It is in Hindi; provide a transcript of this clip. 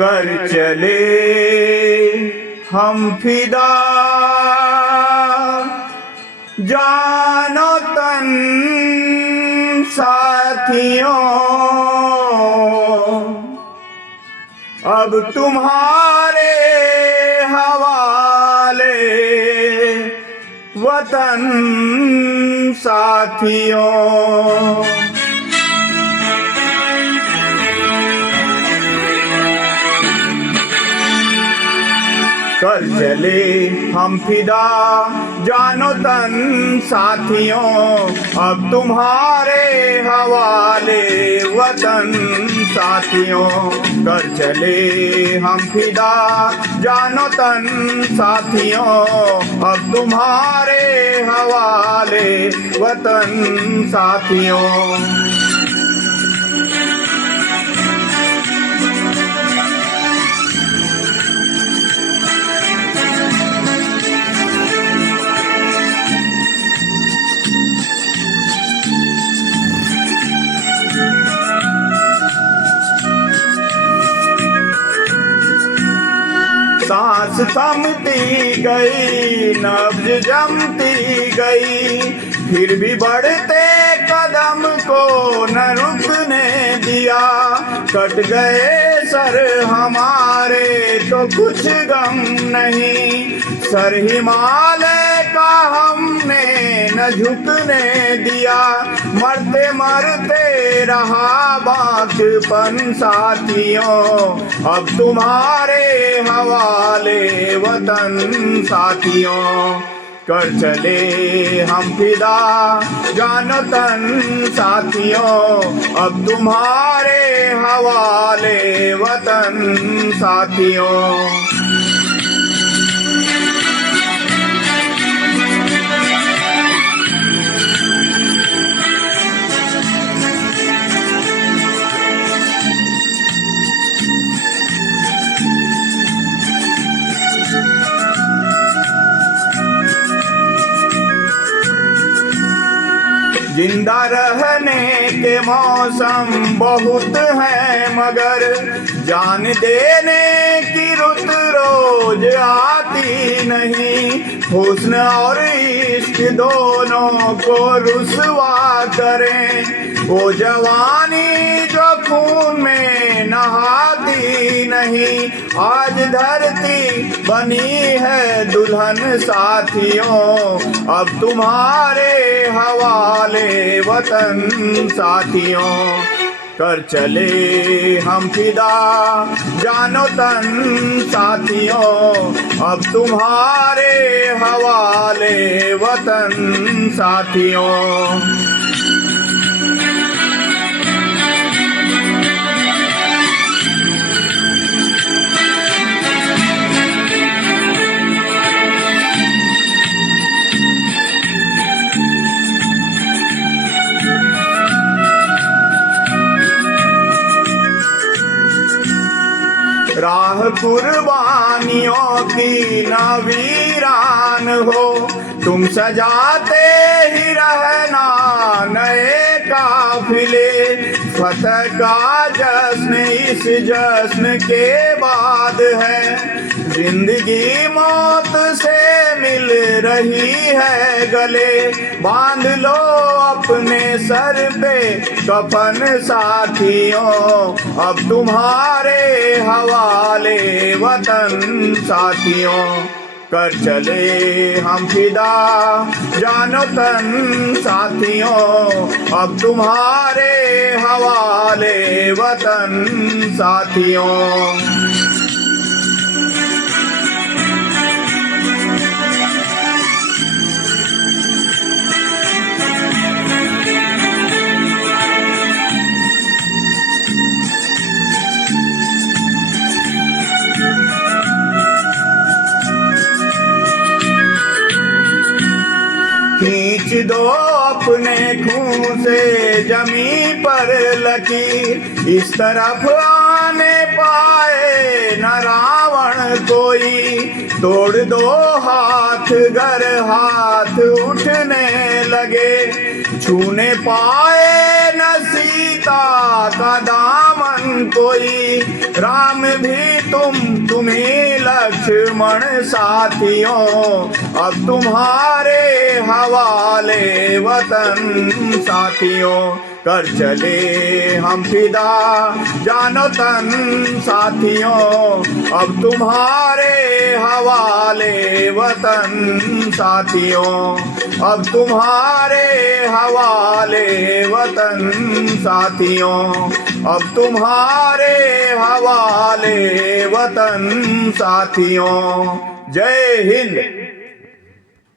कर चले हम फिदा, जानो तन साथियों, अब तुम्हारे हवाले वतन साथियों। कर चले हम फिदा, जानो तन साथियों, अब तुम्हारे हवाले वतन साथियों। कर चले हम फिदा, जानो तन साथियों, अब तुम्हारे हवाले वतन साथियों। सांस थमती गई, नब्ज जमती गई, फिर भी बढ़ते कदम को न रुकने दिया। कट गए सर हमारे तो कुछ गम नहीं, सर हिमालय का हमने न झुकने दिया। मरते मरते रहा बाँचपन साथियों, अब तुम्हारे हवाले वतन साथियों। कर चले हम फिदा, जानो तन साथियों, अब तुम्हारे हवाले वतन साथियों। जिंदा रहने के मौसम बहुत हैं, मगर जान देने की रुत रोज आती नहीं। हुस्न और इश्क दोनों को रुसवा करें, वो जवानी जो खून में नहाती नहीं। आज धरती बनी है दुल्हन साथियों, अब तुम्हारे हवाले वतन साथियों। कर चले हम फिदा, जानो तन साथियों, अब तुम्हारे हवाले वतन साथियों। राह कुर्बानियों की न वीरान हो, तुम सजाते ही रहना नए काफिले। फतह का जश्न इस जश्न के बाद है, जिंदगी मौत से मिल रही है गले। बांध लो अपने सर पे कफन साथियों, अब तुम्हारे हवाले वतन साथियों। कर चले हम फिदा, जानो तन साथियों, अब तुम्हारे हवाले वतन साथियों। खींच दो अपने खून से जमी पर लकीर, इस तरफ आने पाए न रावण कोई। तोड़ दो हाथ गर हाथ उठने लगे, छूने पाए न सीता का दामन कोई, राम भी तुम्ही लक्ष्मण साथियों, अब तुम्हारे हवाले वतन साथियों, कर चले हम फिदा जानो तन साथियों, अब तुम्हारे हवाले वतन साथियों, अब तुम्हारे हवाले वतन साथियों, अब तुम्हारे हवाले वतन साथियों। जय हिंद।